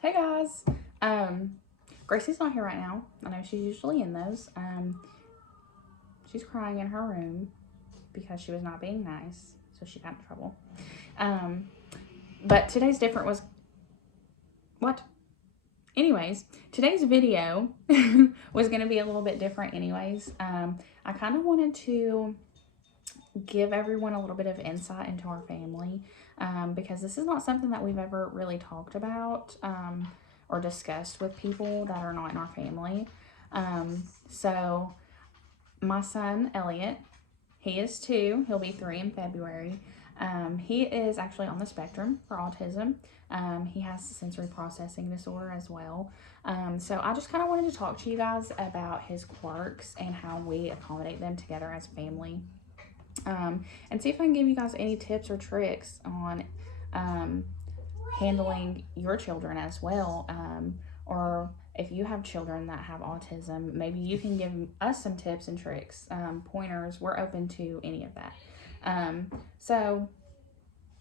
Hey guys. Gracie's not here right now. I know she's usually in those. She's crying in her room because she was not being nice, so she got in trouble. Um, but today's different was what? Anyways, today's video was going to be a little bit different. Anyways, I kind of wanted to give everyone a little bit of insight into our family because this is not something that we've ever really talked about or discussed with people that are not in our family. So, my son, Elliott, he is 2. He'll be 3 in February. He is actually on the spectrum for autism. He has sensory processing disorder as well. So I just kind of wanted to talk to you guys about his quirks and how we accommodate them together as family. And see if I can give you guys any tips or tricks on handling your children as well. Or if you have children that have autism, maybe you can give us some tips and tricks, pointers. We're open to any of that. So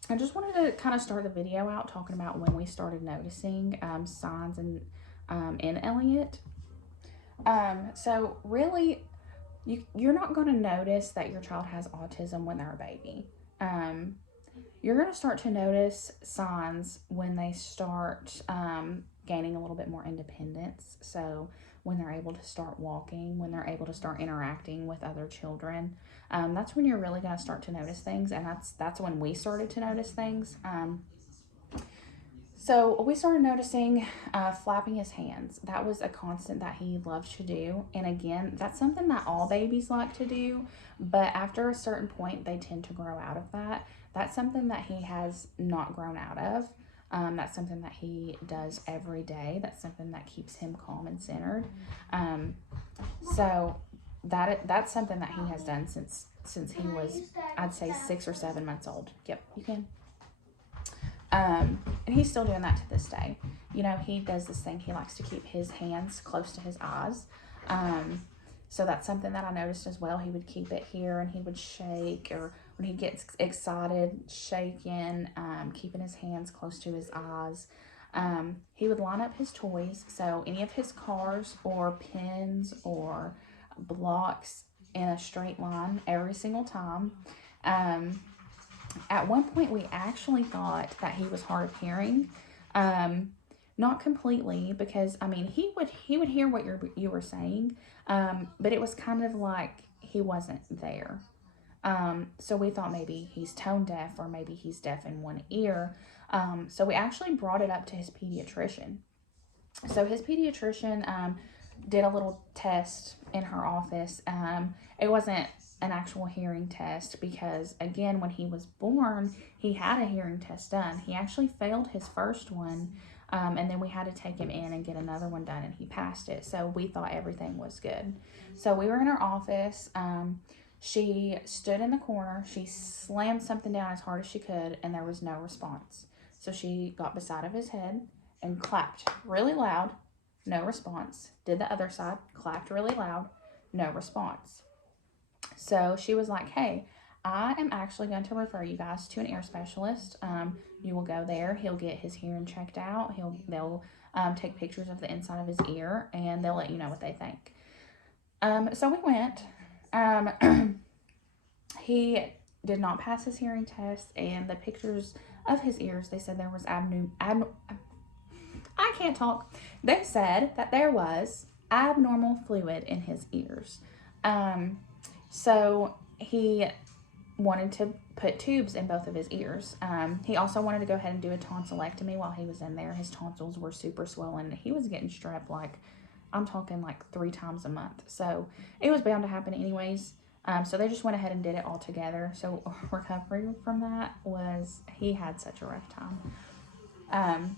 I just wanted to kind of start the video out talking about when we started noticing signs in Elliott. So really, you're not going to notice that your child has autism when they're a baby. You're going to start to notice signs when they start gaining a little bit more independence. So when they're able to start walking, when they're able to start interacting with other children, that's when you're really going to start to notice things. And that's when we started to notice things. So we started noticing flapping his hands. That was a constant that he loved to do. And again, that's something that all babies like to do. But after a certain point, they tend to grow out of that. That's something that he has not grown out of. That's something that he does every day. That's something that keeps him calm and centered. So that's something that he has done since he was, I'd say, 6 or 7 months old. Yep, you can. And he's still doing that to this day. You know, he does this thing. He likes to keep his hands close to his eyes. So that's something that I noticed as well. He would keep it here and he would shake, or when he gets excited, shaking, keeping his hands close to his eyes. He would line up his toys. So any of his cars or pins or blocks in a straight line every single time. At one point, we actually thought that he was hard of hearing. Not completely, because I mean he would hear what you were saying, but it was kind of like he wasn't there. So we thought maybe he's tone deaf, or maybe he's deaf in one ear. So we actually brought it up to his pediatrician. So his pediatrician did a little test in her office. It wasn't an actual hearing test because, again, when he was born, he had a hearing test done. He actually failed his first one, and then we had to take him in and get another one done, and he passed it. So we thought everything was good. So we were in her office. She stood in the corner. She slammed something down as hard as she could, and there was no response. So she got beside of his head and clapped really loud. No response. Did the other side, clapped really loud, no response. So she was like, hey, I am actually going to refer you guys to an ear specialist. You will go there. He'll get his hearing checked out. They'll take pictures of the inside of his ear, and they'll let you know what they think. So we went. He did not pass his hearing test, and the pictures of his ears, they said there was I can't talk. They said that there was abnormal fluid in his ears. So he wanted to put tubes in both of his ears. He also wanted to go ahead and do a tonsillectomy while he was in there. His tonsils were super swollen. He was getting strep, like, I'm talking like 3 times a month. So it was bound to happen anyways. So they just went ahead and did it all together. So recovery from that was, he had such a rough time.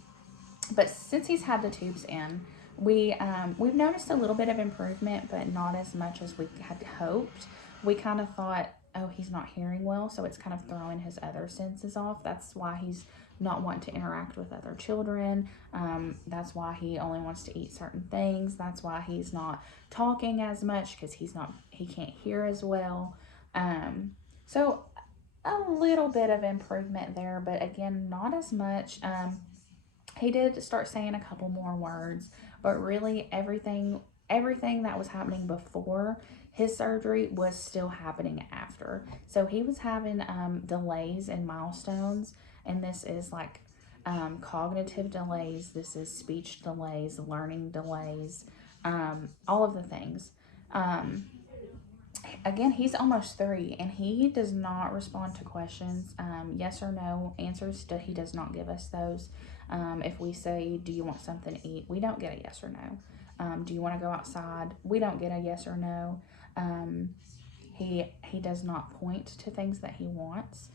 But since he's had the tubes in, we've noticed a little bit of improvement, but not as much as we had hoped. We kind of thought, oh, he's not hearing well, so it's kind of throwing his other senses off. That's why he's not wanting to interact with other children. That's why he only wants to eat certain things. That's why he's not talking as much, because he can't hear as well. So a little bit of improvement there, but again, not as much. He did start saying a couple more words, but really everything that was happening before his surgery was still happening after. So he was having delays in milestones, and this is like cognitive delays, this is speech delays, learning delays, all of the things. Um, Again, he's almost 3 and he does not respond to questions. Yes or no answers, he does not give us those. If we say, do you want something to eat? We don't get a yes or no. Do you want to go outside? We don't get a yes or no. He does not point to things that he wants.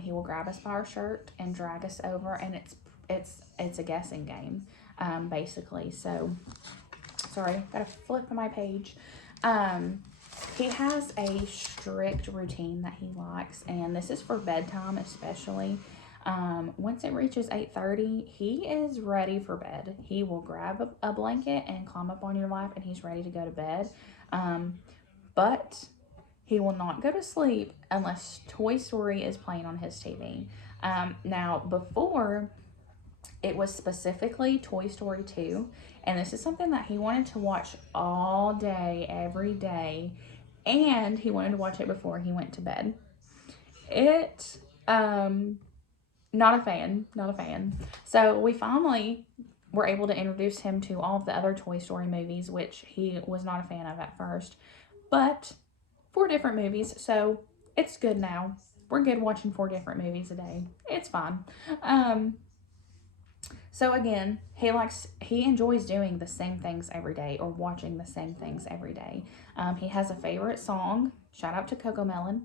He will grab us by our shirt and drag us over, and it's a guessing game, basically. So, sorry, gotta flip my page. He has a strict routine that he likes, and this is for bedtime especially. Once it reaches 8:30, he is ready for bed. He will grab a blanket and climb up on your lap, and he's ready to go to bed. But he will not go to sleep unless Toy Story is playing on his TV. Now, before, it was specifically Toy Story 2, and this is something that he wanted to watch all day, every day, and he wanted to watch it before he went to bed. Not a fan. So we finally were able to introduce him to all of the other Toy Story movies, which he was not a fan of at first, but 4 different movies, so it's good now. We're good watching 4 different movies a day. It's fine. So again, he enjoys doing the same things every day or watching the same things every day. He has a favorite song. Shout out to CoComelon.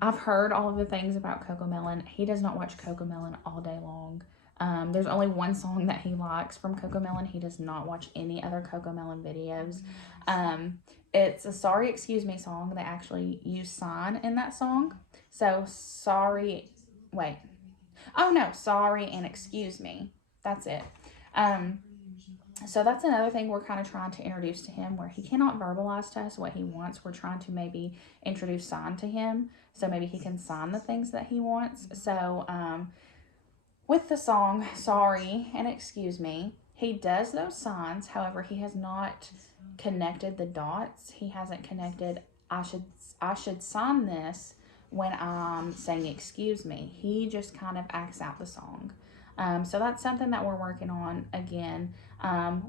I've heard all of the things about CoComelon. He does not watch CoComelon all day long. There's only one song that he likes from CoComelon. He does not watch any other CoComelon videos. It's a Sorry, Excuse Me song. They actually use sign in that song. So, sorry and excuse me. That's it. So that's another thing we're kind of trying to introduce to him, where he cannot verbalize to us what he wants. We're trying to maybe introduce sign to him, so maybe he can sign the things that he wants. So with the song Sorry and Excuse Me, he does those signs. However, he has not connected the dots. He hasn't connected I should sign this when I'm saying excuse me. He just kind of acts out the song. So that's something that we're working on. Again,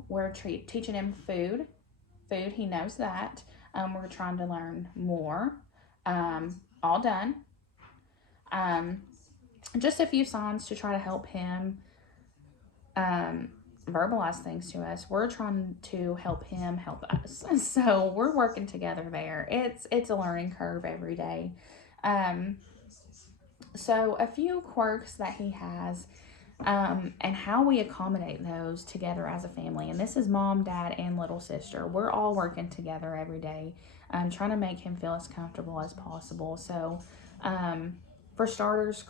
we're teaching him food. He knows that. We're trying to learn more. All done. Just a few signs to try to help him verbalize things to us. We're trying to help him help us. So we're working together there. It's a learning curve every day. So a few quirks that he has, and how we accommodate those together as a family. And this is mom, dad, and little sister. We're all working together every day, trying to make him feel as comfortable as possible. So, for starters,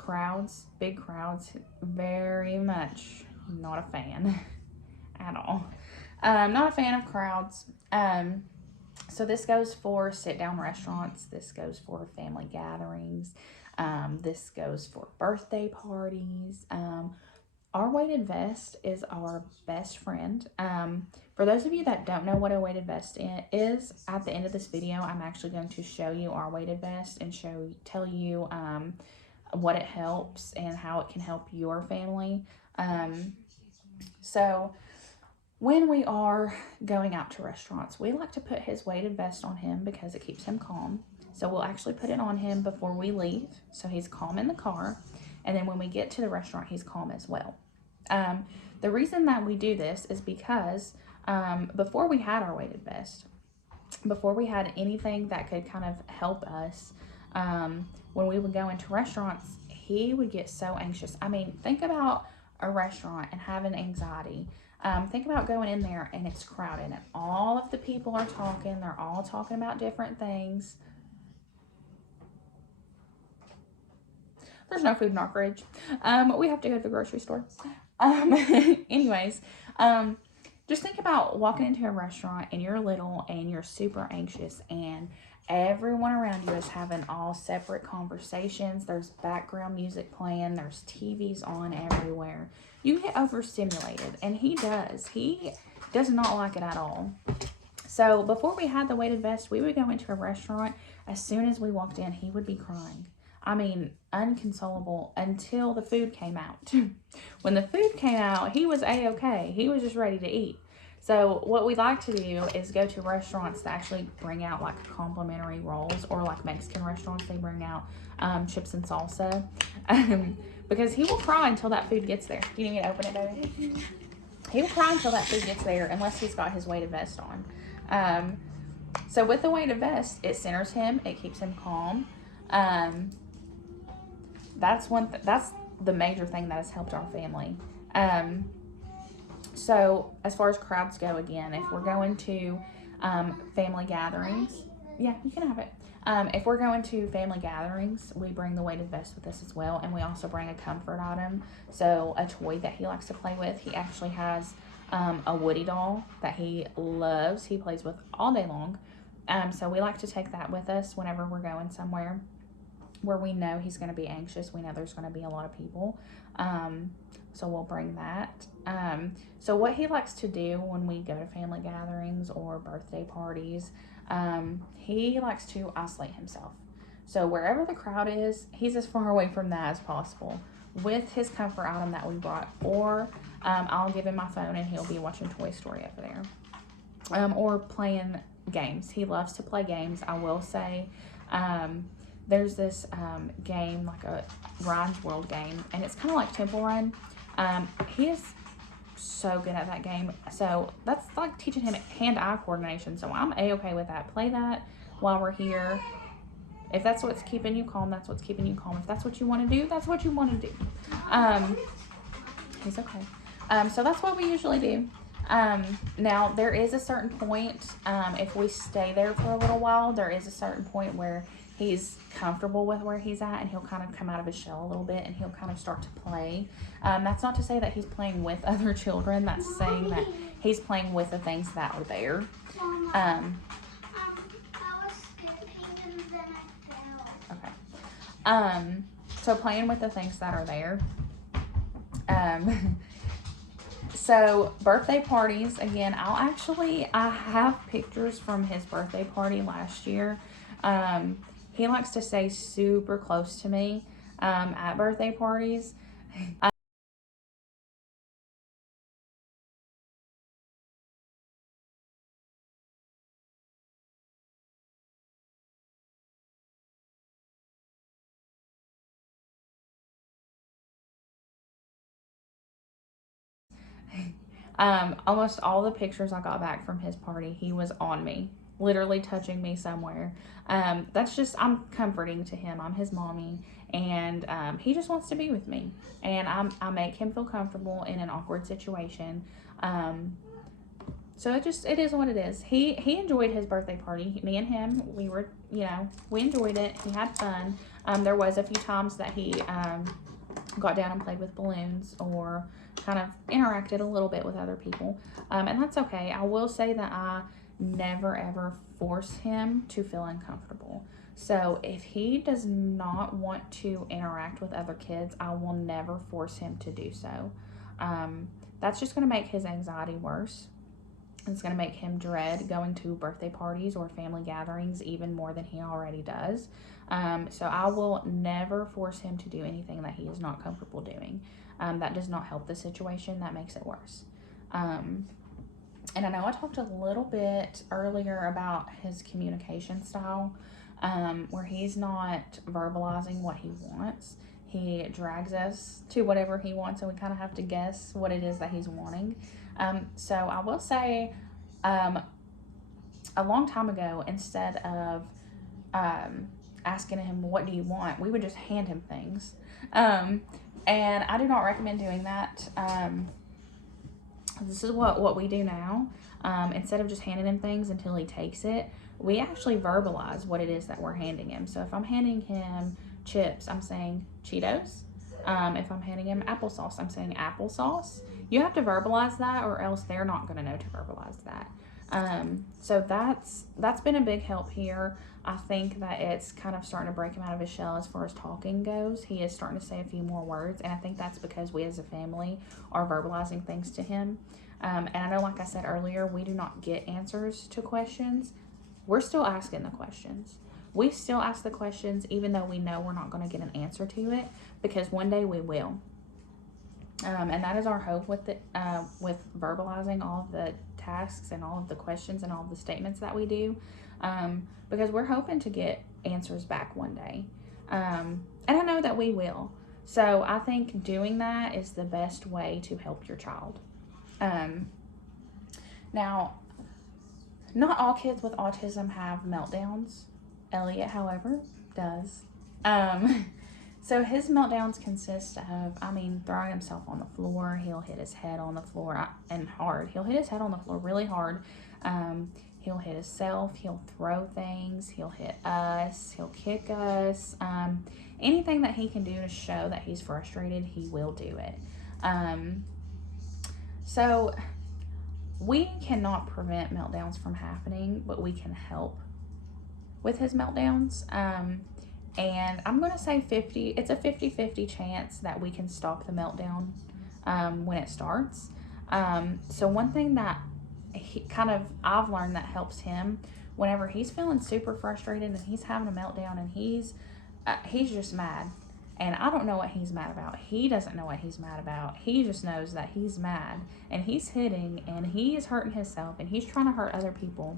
big crowds, very much not a fan at all. Not a fan of crowds. So this goes for sit-down restaurants. This goes for family gatherings. This goes for birthday parties. Our weighted vest is our best friend. For those of you that don't know what a weighted vest is, at the end of this video, I'm actually going to show you our weighted vest and tell you what it helps and how it can help your family. So when we are going out to restaurants, we like to put his weighted vest on him because it keeps him calm. So we'll actually put it on him before we leave, so he's calm in the car. And then when we get to the restaurant, he's calm as well. The reason that we do this is because before we had our weighted vest, before we had anything that could kind of help us, when we would go into restaurants, he would get so anxious. I mean, think about a restaurant and having anxiety. Think about going in there and it's crowded and all of the people are talking. They're all talking about different things. There's no food in our fridge. We have to go to the grocery store. Anyways, just think about walking into a restaurant and you're little and you're super anxious and everyone around you is having all separate conversations. There's background music playing. There's TVs on everywhere. You get overstimulated, and he does. He does not like it at all. So before we had the weighted vest, we would go into a restaurant. As soon as we walked in, he would be crying. I mean, unconsolable until the food came out. When the food came out, he was A-okay. He was just ready to eat. So what we like to do is go to restaurants that actually bring out like complimentary rolls, or like Mexican restaurants, they bring out chips and salsa. Because he will cry until that food gets there. You need me to open it, baby? He will cry until that food gets there unless he's got his weighted vest on. So with the weighted vest, it centers him. It keeps him calm. That's that's the major thing that has helped our family. So as far as crowds go, again, if we're going to family gatherings, yeah, you can have it. If we're going to family gatherings, we bring the weighted vest with us as well, and we also bring a comfort item, so a toy that he likes to play with. He actually has a Woody doll that he loves. He plays with all day long. So we like to take that with us whenever we're going somewhere where we know he's going to be anxious. We know there's going to be a lot of people. So we'll bring that. So what he likes to do when we go to family gatherings or birthday parties, he likes to isolate himself. So wherever the crowd is, he's as far away from that as possible with his comfort item that we brought. Or I'll give him my phone and he'll be watching Toy Story over there. Or playing games. He loves to play games. I will say, there's this game, like a Ryan's World game, and it's kind of like Temple Run. He is so good at that game. So that's like teaching him hand-eye coordination. So I'm A-okay with that. Play that while we're here. If that's what's keeping you calm, that's what's keeping you calm. If that's what you want to do, that's what you want to do. He's okay. So that's what we usually do. Now there is a certain point, if we stay there for a little while, there is a certain point where he's comfortable with where he's at, and he'll kind of come out of his shell a little bit, and he'll kind of start to play. That's not to say that he's playing with other children. That's saying that he's playing with the things that are there. I was skipping and then I fell. Okay. So playing with the things that are there. So birthday parties, again, I have pictures from his birthday party last year. He likes to stay super close to me at birthday parties. Almost all the pictures I got back from his party, he was on me, literally touching me somewhere. That's just, I'm comforting to him. I'm his mommy, and he just wants to be with me, and I make him feel comfortable in an awkward situation. So it is what it is. He enjoyed his birthday party. Me and him, we enjoyed it. He had fun. There was a few times that he got down and played with balloons, or kind of interacted a little bit with other people, and that's okay. I will say that I never ever force him to feel uncomfortable. So if he does not want to interact with other kids, I will never force him to do so. That's just going to make his anxiety worse. It's going to make him dread going to birthday parties or family gatherings even more than he already does. So I will never force him to do anything that he is not comfortable doing. That does not help the situation. That makes it worse. And I know I talked a little bit earlier about his communication style, where he's not verbalizing what he wants. He drags us to whatever he wants, and we kind of have to guess what it is that he's wanting. So I will say, a long time ago, instead of asking him, what do you want, we would just hand him things. And I do not recommend doing that. This is what we do now. Instead of just handing him things until he takes it, we actually verbalize what it is that we're handing him. So if I'm handing him chips, I'm saying Cheetos. If I'm handing him applesauce, I'm saying applesauce. You have to verbalize that, or else they're not going to know to verbalize that. So that's been a big help here. I think that it's kind of starting to break him out of his shell as far as talking goes. He is starting to say a few more words, and I think that's because we as a family are verbalizing things to him. And I know, like I said earlier, we do not get answers to questions. We're still asking the questions. We still ask the questions even though we know we're not going to get an answer to it, because one day we will. And that is our hope with verbalizing all of the tasks and all of the questions and all of the statements that we do, because we're hoping to get answers back one day. And I know that we will. So I think doing that is the best way to help your child. Now, not all kids with autism have meltdowns. Elliott, however, does. Um, so his meltdowns consist of, throwing himself on the floor. He'll hit his head on the floor and hard. He'll hit his head on the floor really hard. He'll hit himself. He'll throw things. He'll hit us. He'll kick us. Anything that he can do to show that he's frustrated, he will do it. So we cannot prevent meltdowns from happening, but we can help with his meltdowns. And I'm going to say it's a 50-50 chance that we can stop the meltdown when it starts. So one thing that I've learned that helps him whenever he's feeling super frustrated and he's having a meltdown and he's just mad. And I don't know what he's mad about. He doesn't know what he's mad about. He just knows that he's mad and he's hitting and he is hurting himself and he's trying to hurt other people.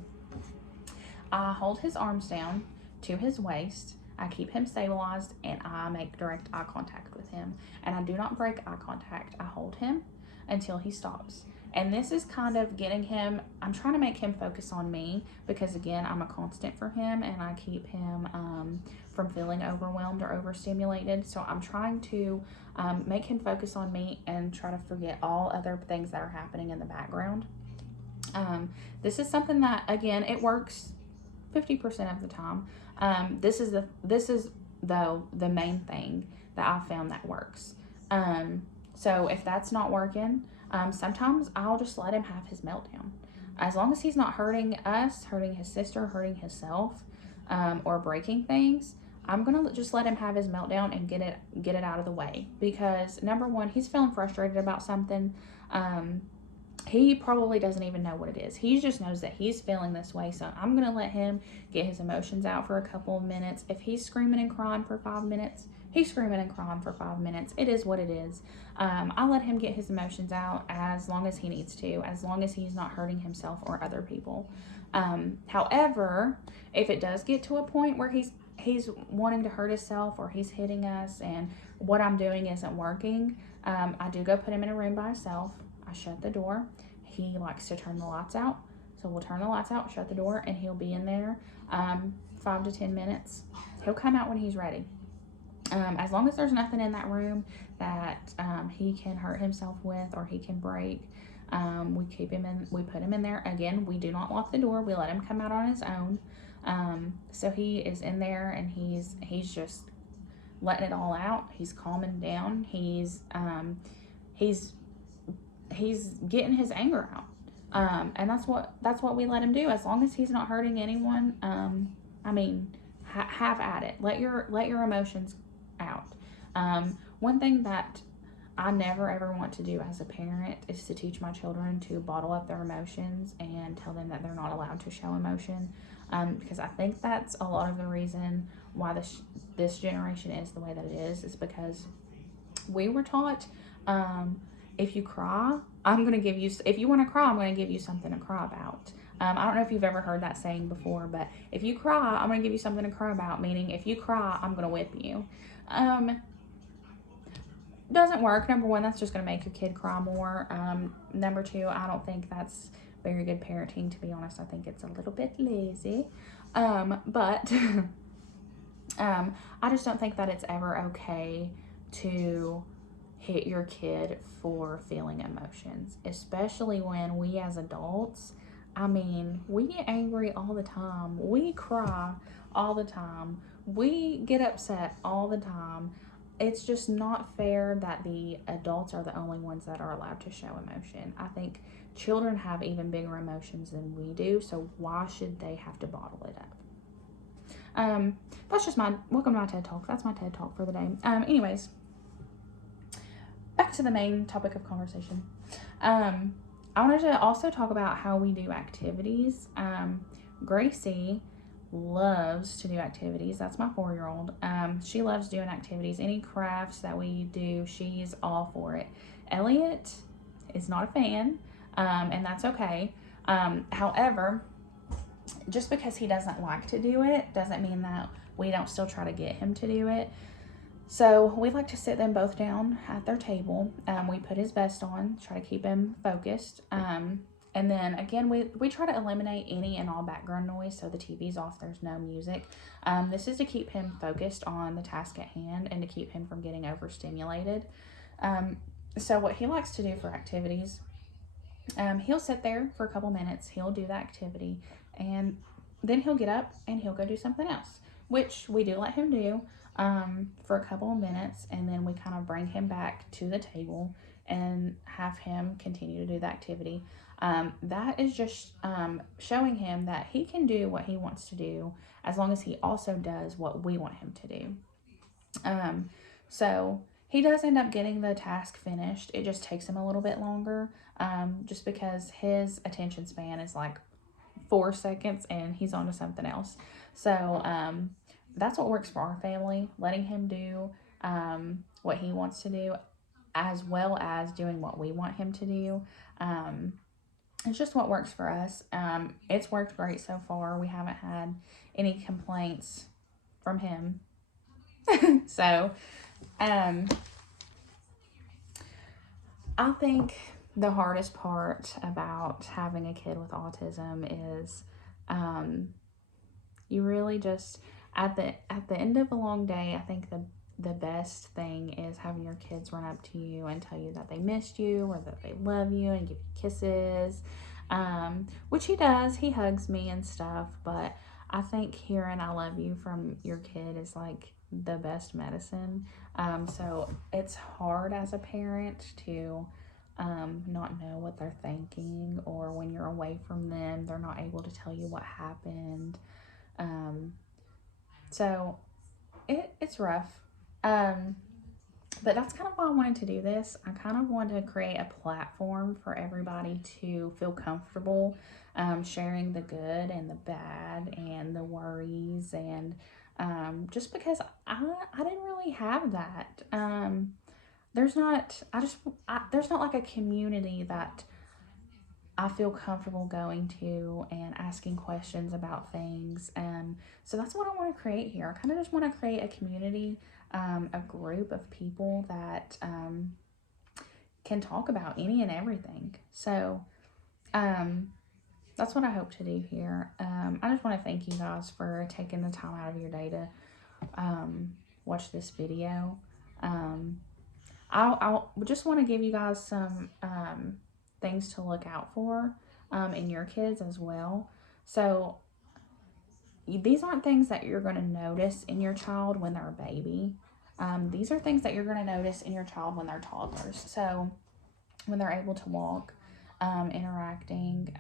I hold his arms down to his waist. I keep him stabilized and I make direct eye contact with him. And I do not break eye contact. I hold him until he stops. And this is kind of getting him, I'm trying to make him focus on me because, again, I'm a constant for him and I keep him from feeling overwhelmed or overstimulated. So I'm trying to make him focus on me and try to forget all other things that are happening in the background. This is something that, again, it works 50% of the time. This is though the main thing that I found that works. So if that's not working, sometimes I'll just let him have his meltdown. As long as he's not hurting us, hurting his sister, hurting himself, or breaking things, I'm gonna just let him have his meltdown and get it out of the way. Because number one, he's feeling frustrated about something. He probably doesn't even know what it is. He just knows that he's feeling this way. So I'm going to let him get his emotions out for a couple of minutes. If he's screaming and crying for 5 minutes, he's screaming and crying for 5 minutes. It is what it is. I let him get his emotions out as long as he needs to, as long as he's not hurting himself or other people. However, if it does get to a point where he's wanting to hurt himself or he's hitting us and what I'm doing isn't working, I do go put him in a room by himself. I shut the door. He likes to turn the lights out. So we'll turn the lights out, shut the door, and he'll be in there 5 to 10 minutes. He'll come out when he's ready. As long as there's nothing in that room that he can hurt himself with or he can break, we put him in there. Again, we do not lock the door. We let him come out on his own. So he is in there and he's just letting it all out. He's calming down. He's getting his anger out. And that's what we let him do. As long as he's not hurting anyone, have at it. Let your emotions out. One thing that I never ever want to do as a parent is to teach my children to bottle up their emotions and tell them that they're not allowed to show emotion. Because I think that's a lot of the reason why this generation is the way that it is because we were taught, if you cry, if you want to cry, I'm going to give you something to cry about. I don't know if you've ever heard that saying before, but if you cry, I'm going to give you something to cry about, meaning if you cry, I'm going to whip you. Doesn't work. Number one, that's just going to make your kid cry more. Number two, I don't think that's very good parenting, to be honest. I think it's a little bit lazy. But I just don't think that it's ever okay to hit your kid for feeling emotions, especially when we as adults, we get angry all the time. We cry all the time. We get upset all the time. it's just not fair that the adults are the only ones that are allowed to show emotion. I think children have even bigger emotions than we do, so why should they have to bottle it up? That's just welcome to my TED Talk. That's my TED Talk for the day. Anyways, back to the main topic of conversation. I wanted to also talk about how we do activities. Gracie loves to do activities. That's my 4-year-old. She loves doing activities. Any crafts that we do, she's all for it. Elliott is not a fan, and that's okay. However, just because he doesn't like to do it doesn't mean that we don't still try to get him to do it. So we like to sit them both down at their table. We put his vest on, try to keep him focused. And then again, we try to eliminate any and all background noise, so the TV's off, there's no music. This is to keep him focused on the task at hand and to keep him from getting overstimulated. So what he likes to do for activities, he'll sit there for a couple minutes, he'll do the activity, and then he'll get up and he'll go do something else, which we do let him do for a couple of minutes, and then we kind of bring him back to the table and have him continue to do the activity. That is just showing him that he can do what he wants to do as long as he also does what we want him to do. So he does end up getting the task finished. It just takes him a little bit longer, just because his attention span is like 4 seconds and he's on to something else. So that's what works for our family, letting him do what he wants to do as well as doing what we want him to do. It's just what works for us. It's worked great so far. We haven't had any complaints from him. So I think the hardest part about having a kid with autism is you really just at the end of a long day, I think the best thing is having your kids run up to you and tell you that they missed you or that they love you and give you kisses, which he does. He hugs me and stuff, but I think hearing I love you from your kid is like the best medicine. So it's hard as a parent to not know what they're thinking, or when you're away from them, they're not able to tell you what happened. So it's rough. But that's kind of why I wanted to do this. I kind of wanted to create a platform for everybody to feel comfortable sharing the good and the bad and the worries, and just because I didn't really have that. There's not like a community that I feel comfortable going to and asking questions about things. So that's what I want to create here. I kind of just want to create a community, a group of people that can talk about any and everything. So that's what I hope to do here. I just want to thank you guys for taking the time out of your day to watch this video. I just want to give you guys some things to look out for in your kids as well. So these aren't things that you're going to notice in your child when they're a baby. These are things that you're going to notice in your child when they're toddlers. So when they're able to walk, interacting,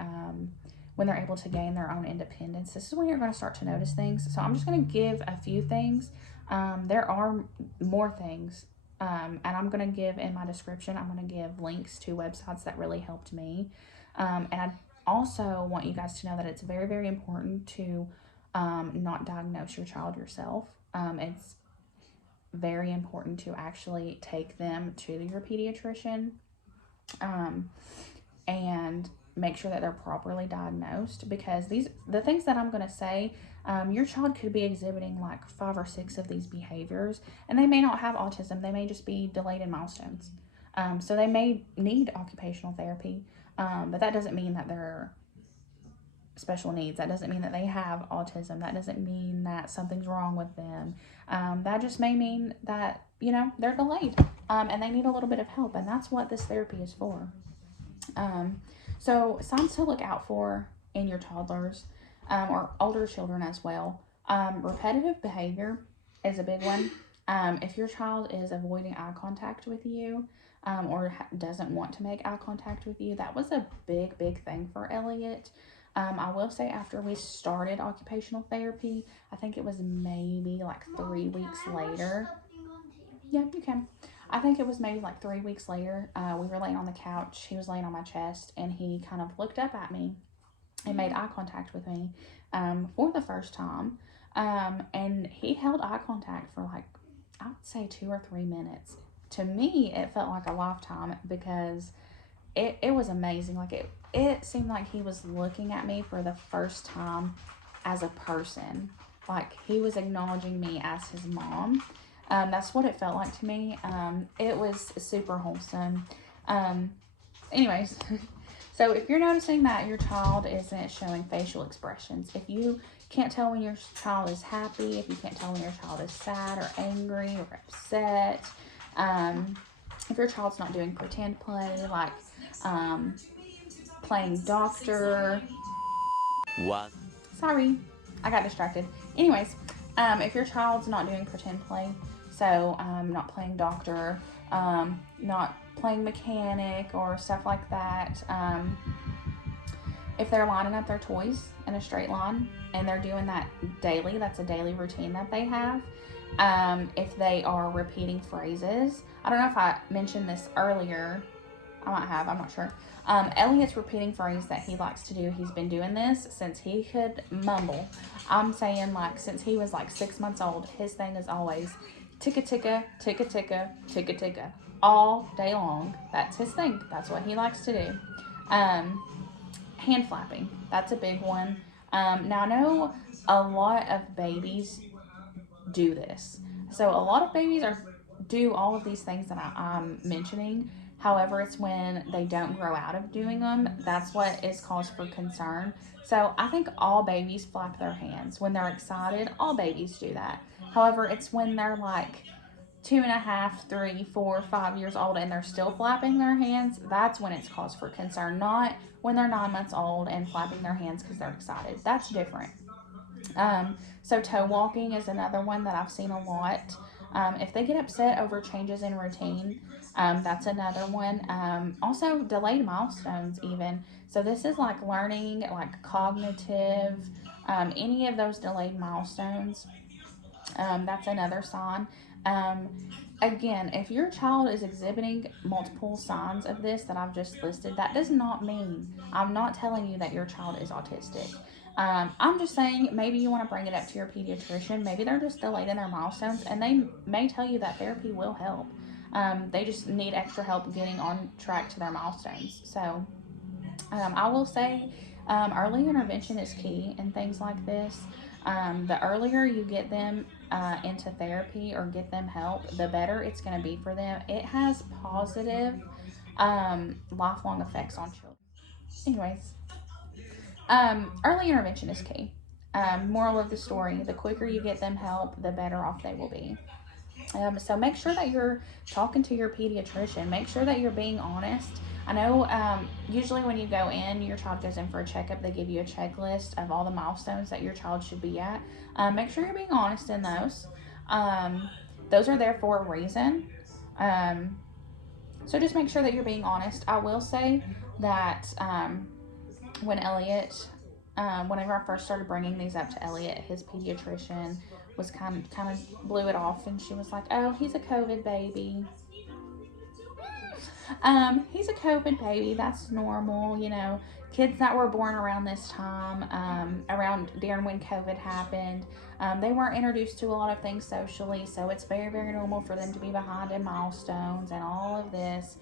when they're able to gain their own independence, this is when you're going to start to notice things. So I'm just going to give a few things. There are more things. And I'm going to give in my description, I'm going to give links to websites that really helped me. And I also want you guys to know that it's very, very important to not diagnose your child yourself. It's very important to actually take them to your pediatrician and make sure that they're properly diagnosed, because the things that I'm going to say, your child could be exhibiting like 5 or 6 of these behaviors, and they may not have autism. They may just be delayed in milestones. So they may need occupational therapy, but that doesn't mean that they're special needs. That doesn't mean that they have autism. That doesn't mean that something's wrong with them. That just may mean that, they're delayed, and they need a little bit of help, and that's what this therapy is for. So signs to look out for in your toddlers or older children as well. Repetitive behavior is a big one. If your child is avoiding eye contact with you, or doesn't want to make eye contact with you, that was a big, big thing for Elliott. I will say, after we started occupational therapy, I think it was maybe like 3 weeks later. Yeah, you can. I think it was maybe like 3 weeks later. We were laying on the couch. He was laying on my chest, and he kind of looked up at me and made eye contact with me for the first time. And he held eye contact for like, I would say 2 or 3 minutes. To me, it felt like a lifetime because it was amazing. Like it seemed like he was looking at me for the first time as a person. Like he was acknowledging me as his mom. That's what it felt like to me. It was super wholesome. Anyways, so if you're noticing that your child isn't showing facial expressions, if you can't tell when your child is happy, if you can't tell when your child is sad or angry or upset, if your child's not doing pretend play, like playing doctor. One. Sorry, I got distracted. Anyways, if your child's not doing pretend play, so not playing doctor, not playing mechanic or stuff like that, if they're lining up their toys in a straight line and they're doing that daily, that's a daily routine that they have. If they are repeating phrases, I don't know if I mentioned this earlier. I might have, I'm not sure. Elliott's repeating phrase that he likes to do, he's been doing this since he could mumble. I'm saying, like, since he was like 6 months old, his thing is always ticka ticka, ticka ticka, ticka ticka, all day long. That's his thing. That's what he likes to do. Hand flapping, that's a big one. Now, I know a lot of babies do this. So a lot of babies do all of these things that I'm mentioning. However, it's when they don't grow out of doing them, that's what is cause for concern. So I think all babies flap their hands when they're excited. All babies do that. However, it's when they're like 2.5, 3, 4, 5 years old and they're still flapping their hands. That's when it's cause for concern. Not when they're 9 months old and flapping their hands because they're excited. That's different. So toe walking is another one that I've seen a lot. If they get upset over changes in routine, that's another one. Also, delayed milestones, even. So this is like learning, like cognitive, any of those delayed milestones. That's another sign. Um, Again, if your child is exhibiting multiple signs of this that I've just listed, that does not mean, I'm not telling you that your child is autistic. I'm just saying maybe you want to bring it up to your pediatrician. Maybe they're just delayed in their milestones, and they may tell you that therapy will help. They just need extra help getting on track to their milestones. So I will say early intervention is key in things like this. The earlier you get them into therapy or get them help, the better it's going to be for them. It has positive lifelong effects on children. Anyways, early intervention is key. Moral of the story, the quicker you get them help, the better off they will be. So make sure that you're talking to your pediatrician. Make sure that you're being honest. I know usually when you go in, your child goes in for a checkup, they give you a checklist of all the milestones that your child should be at. Make sure you're being honest in those. Those are there for a reason. So just make sure that you're being honest. I will say that when Elliott, whenever I first started bringing these up to Elliott, his pediatrician was kind of blew it off, and she was like, "Oh, he's a COVID baby. He's a COVID baby. That's normal, you know. Kids that were born around this time, around during when COVID happened, they weren't introduced to a lot of things socially, so it's very, very normal for them to be behind in milestones and all of this."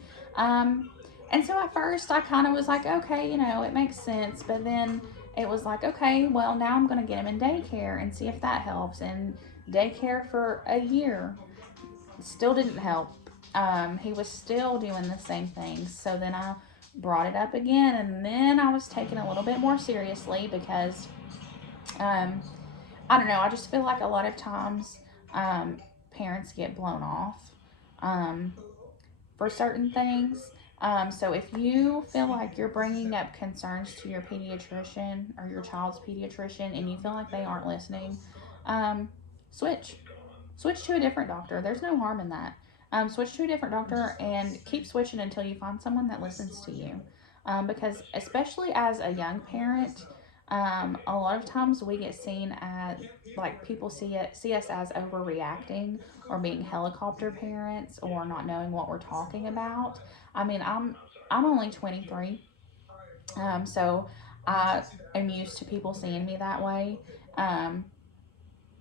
And so at first, I kind of was like, okay, you know, it makes sense, but then it was like, okay, well, now I'm going to get him in daycare and see if that helps. And daycare for a year still didn't help. He was still doing the same things. So then I brought it up again, and then I was taken a little bit more seriously because I don't know. I just feel like a lot of times parents get blown off for certain things. So if you feel like you're bringing up concerns to your pediatrician or your child's pediatrician and you feel like they aren't listening, switch. switch to a different doctor. There's no harm in that. Switch to a different doctor and keep switching until you find someone that listens to you. Because especially as a young parent, a lot of times we get seen as, like, people see us as overreacting or being helicopter parents or not knowing what we're talking about. I mean, I'm only 23, so I am used to people seeing me that way. Um,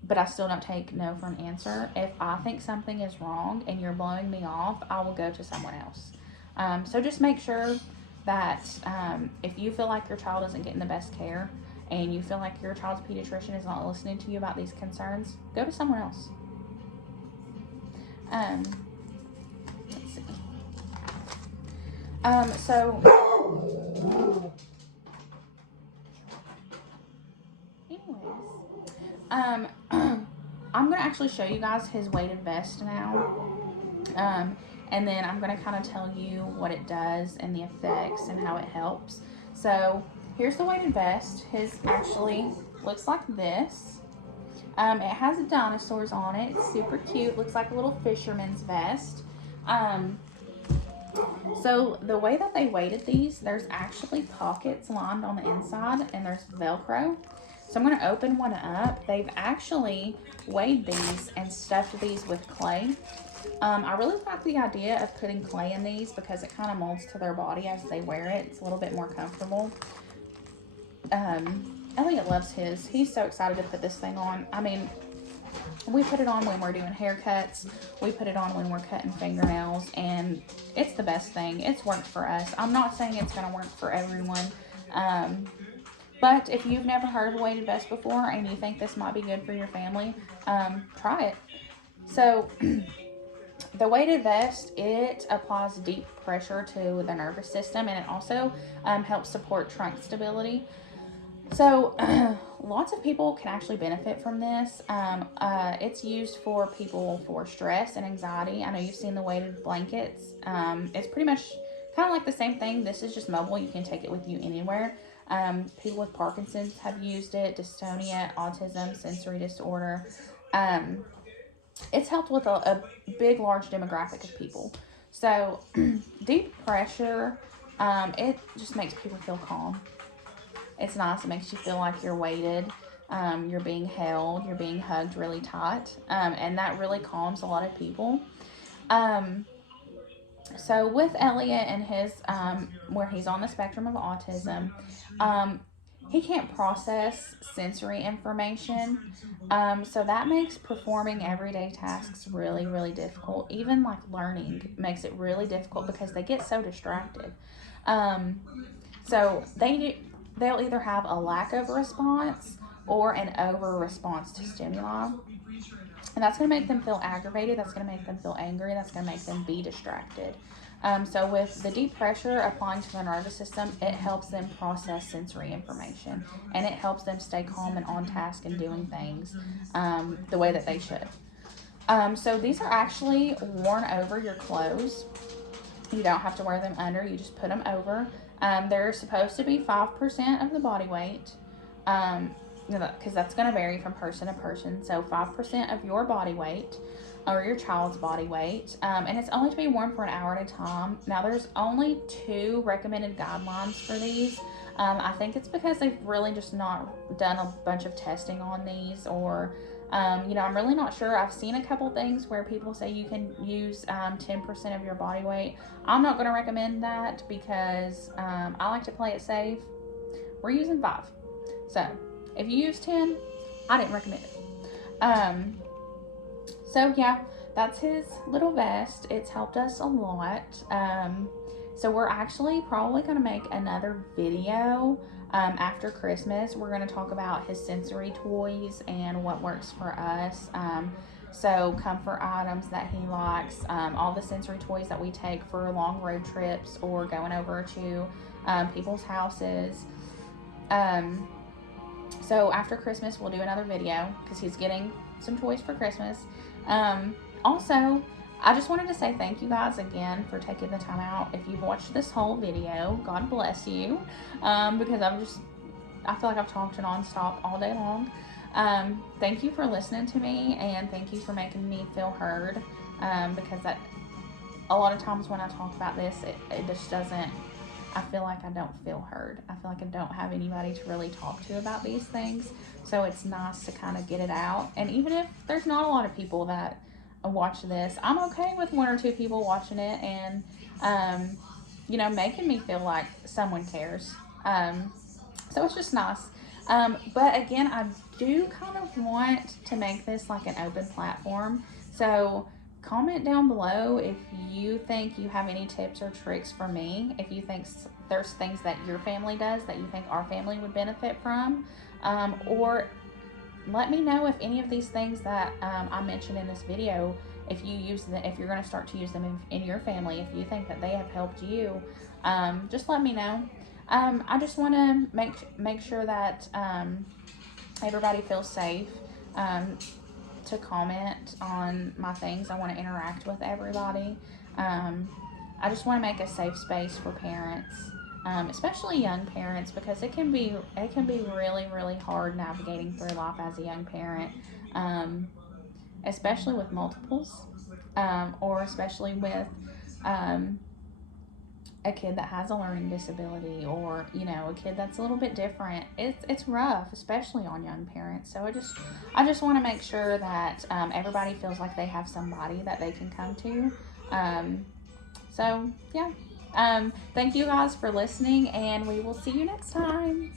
but I still don't take no for an answer. If I think something is wrong and you're blowing me off, I will go to someone else. So just make sure that if you feel like your child isn't getting the best care and you feel like your child's pediatrician is not listening to you about these concerns, go to someone else. Um, let's see. So, anyways, I'm going to actually show you guys his weighted vest now. Um, and then I'm going to kind of tell you what it does and the effects and how it helps. So here's the weighted vest. His actually looks like this. It has dinosaurs on it. It's super cute. Looks like a little fisherman's vest. So the way that they weighted these, there's actually pockets lined on the inside and there's Velcro. So I'm going to open one up. They've actually weighed these and stuffed these with clay. I really like the idea of putting clay in these because it kind of molds to their body as they wear it. It's a little bit more comfortable. Elliott loves his. He's so excited to put this thing on. I mean, we put it on when we're doing haircuts. We put it on when we're cutting fingernails, and it's the best thing. It's worked for us. I'm not saying it's going to work for everyone. But if you've never heard of a weighted vest before and you think this might be good for your family, try it. So the weighted vest, it applies deep pressure to the nervous system, and it also helps support trunk stability. So lots of people can actually benefit from this. It's used for people for stress and anxiety. I know you've seen the weighted blankets. It's pretty much kind of like the same thing. This is just mobile. You can take it with you anywhere. People with Parkinson's have used it, dystonia, autism, sensory disorder. It's helped with a big, large demographic of people. So deep pressure, it just makes people feel calm. It's nice. It makes you feel like you're weighted. You're being held. You're being hugged really tight. And that really calms a lot of people. So with Elliott and his, where he's on the spectrum of autism, he can't process sensory information. So that makes performing everyday tasks really, really difficult. Even like learning makes it really difficult because they get so distracted. So they'll either have a lack of response or an over response to stimuli. And that's going to make them feel aggravated. That's going to make them feel angry. That's going to make them be distracted. So with the deep pressure applying to the nervous system, it helps them process sensory information. And it helps them stay calm and on task and doing things the way that they should. So these are actually worn over your clothes. You don't have to wear them under. You just put them over. They're supposed to be 5% of the body weight. Because that's going to vary from person to person. So 5% of your body weight or your child's body weight. And it's only to be worn for an hour at a time. Now, there's only 2 recommended guidelines for these. I think it's because they've really just not done a bunch of testing on these, or, I'm really not sure. I've seen a couple things where people say you can use 10% of your body weight. I'm not going to recommend that because I like to play it safe. We're using 5. So if you use 10, I didn't recommend it. So yeah, that's his little vest. It's helped us a lot. So we're actually probably going to make another video after Christmas. We're going to talk about his sensory toys and what works for us. So comfort items that he likes, all the sensory toys that we take for long road trips or going over to people's houses. So after Christmas, we'll do another video because he's getting some toys for Christmas. Also, I just wanted to say thank you guys again for taking the time out. If you've watched this whole video, God bless you. Because I feel like I've talked nonstop all day long. Thank you for listening to me, and thank you for making me feel heard. Because that a lot of times when I talk about this, it just doesn't. I feel like I don't feel heard. I feel like I don't have anybody to really talk to about these things. So it's nice to kind of get it out. And even if there's not a lot of people that watch this, I'm okay with one or two people watching it and, um, making me feel like someone cares. So it's just nice. But again, I do kind of want to make this like an open platform. So comment down below if you think you have any tips or tricks for me. If you think there's things that your family does that you think our family would benefit from. Or let me know if any of these things that I mentioned in this video, if you use them, if you're going to start to use them in your family, if you think that they have helped you, just let me know. I just want to make sure that everybody feels safe to comment on my things. I want to interact with everybody. Um, I just want to make a safe space for parents, especially young parents, because it can be really really hard navigating through life as a young parent, um, especially with multiples, or especially with um, a kid that has a learning disability, or a kid that's a little bit different. It's rough, especially on young parents. So I just want to make sure that everybody feels like they have somebody that they can come to. So yeah, thank you guys for listening, and we will see you next time.